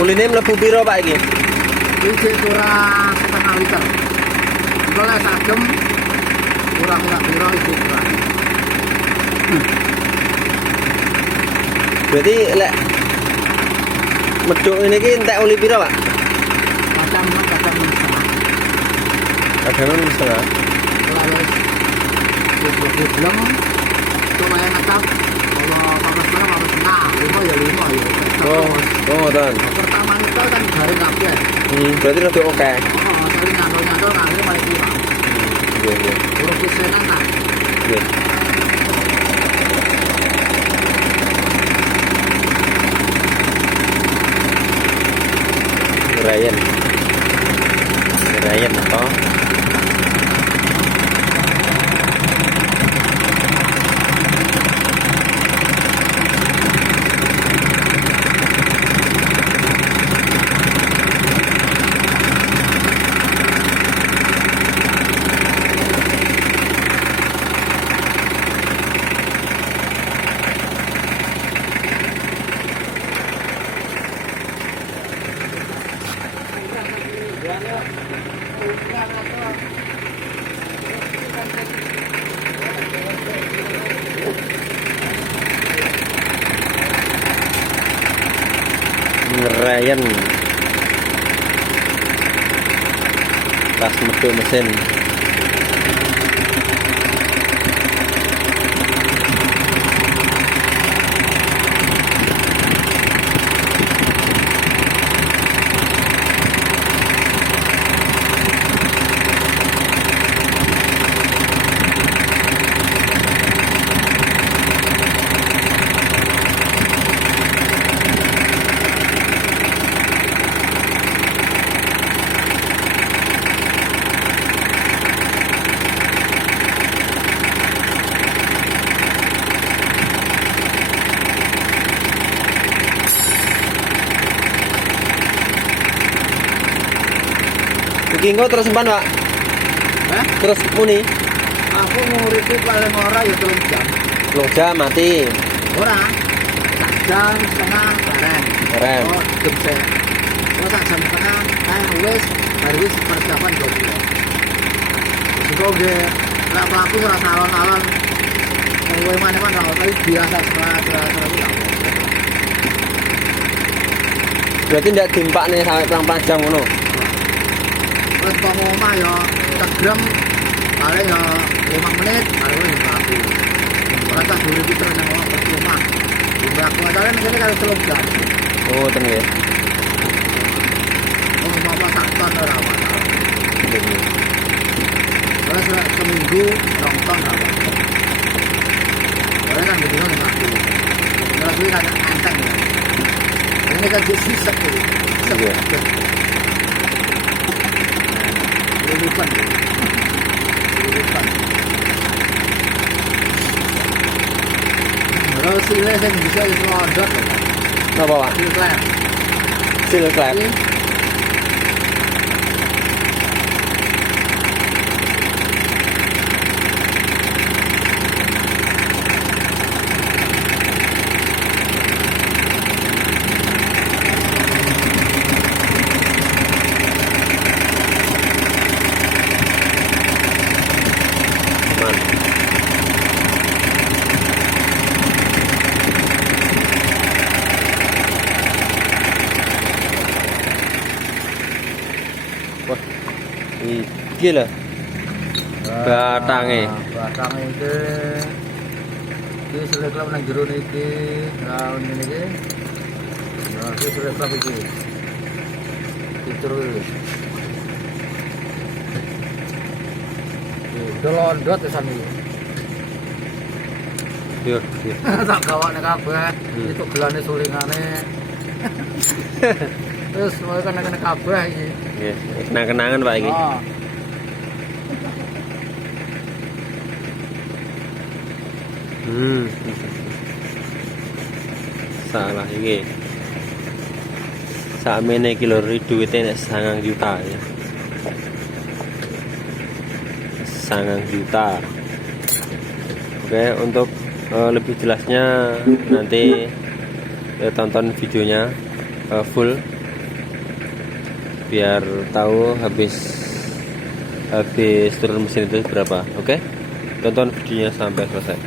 Uline mlebu piro Pak iki? Iki kurang setengah liter. Kalau sagem kurang piro iki kurang. Berarti lek medhuk ini iki entek uli piro Pak? Kadang setengah. Kadang setengah. Kalau wis belum lumayan ngetap. Kalau panas barang harus setengah. 5 ya 5 ya. Oh, ngoten. Pertama itu kan garing kabeh. Berarti rada oke. Oh, tapi nyantol-nyantol nganggep malah kurang. Nggih, nggih. Urus pisanan kan. Nggih. Ngerayen atau ngerayen pas medhuk mesin. Iki engko terus simpan, Pak. Hah? Terus muni. Aku nguripi paling ora ya 3 jam. 3 jam mati. Ora. Jam setengah bareng. Bareng. Oh, jam saya. Kalau jam setengah, wis persiapan 2 kilo. Itu gue, nak pelaku rasa alon-alon. Gue mana-mana, tapi biasa setengah. Berarti ndak dimpak nih sampai perang jam ngono. Terus kalau omah ya, tegrem, paling ya 5 menit, paling ya pelaku. Kalau tak dulu kita nengok ke rumah. Aku aja kan kalau 3 jam. Oh, ten ya. Oh, mama tak ton ora masalah. Terus seminggu 2 ton apa? Kalau kan begitu nih aku. Kalau gue kan anteng ya. Ini kan dia sisek tuh. Iya. Lupa. Kalau sile yang bisa diselodot. Apa, Pak? Seal clap. Wah, iki lho. Batange. Batange iki selekap nang jero niki. Nah, ngene iki. Nah, iki selekap iki. Terus. Dolondot esan iki. Yo, yo. Tak gawane kabeh. Itu gelane sulingane. Terus mau kena kabeh iki. Nggih, kenang-kenangan Pak iki. Oh. Salah iki. Sakmene iki lho duwite nek 9 juta ya. 9 juta. Oke, untuk lebih jelasnya nanti tonton videonya full biar tahu habis turun mesin itu berapa. Oke, tonton videonya sampai selesai.